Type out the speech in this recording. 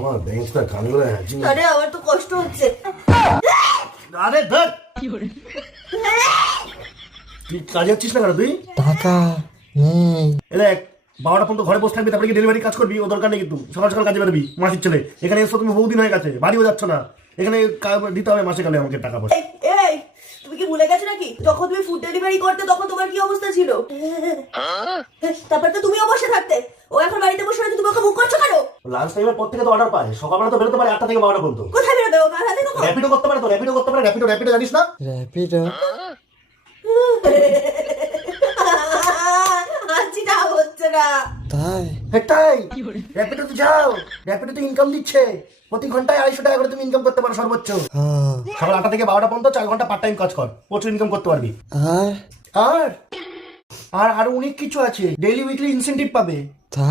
আমার বেঞ্চটা কানগুলো হ্যাঁচি। আরে আমার তো কষ্ট হচ্ছে। আরে ধর তুই কাজে যাচ্ছিস না কেন তুই? টাকা নেই। এলে 12টা পর্যন্ত ঘরে বসে থাকবি, তারপরে কি ডেলিভারি কাজ করবি? ও দরকার নেই কিন্তু, সকাল সকাল কাজে বেরোবি। মাসির ছেলে এখানে এসো, তুমি বহুদিন হয়ে গেছে, বাড়িও যাচ্ছ না। এখানে দিতে হবে মাসে কালে আমাকে টাকা পয়সা। এই তুমি কি ভুলে গেছো নাকি যখন তুমি ফুড ডেলিভারি করতে তখন তোমার কি অবস্থা ছিল? তারপর তো তুমিও বসে থাকতে, ও এখন বাড়িতে বসে আছে, তুমি ওকে মুখ করছো কেন? লাঞ্চ টাইমের পর থেকে তো অর্ডার পায়, সকালবেলা তো বেরোতে পারে 8টা থেকে 12টা পর্যন্ত। কোথায় বেরোবে ও? কার হাতে তখন? র্যাপিডো করতে পারে তো, র্যাপিডো করতে পারে। র্যাপিডো র্যাপিডো জানিস না? র্যাপিডো হাঁচিটা হচ্ছে না। তাই? হেটাই র্যাপিডো তো যাও, র্যাপিডো তো ইনকাম দিচ্ছে, প্রতি ঘন্টায় 250 টাকা করে তুমি ইনকাম করতে পারো সর্বোচ্চ। হ্যাঁ। সকাল 8টা থেকে 12টা পর্যন্ত 4 ঘন্টা পার্ট টাইম কাজ কর, প্রচুর ইনকাম করতে পারবি। আর আর আর আরো অনেক কিছু আছে, ডেইলি উইকলি ইনসেনটিভ পাবে।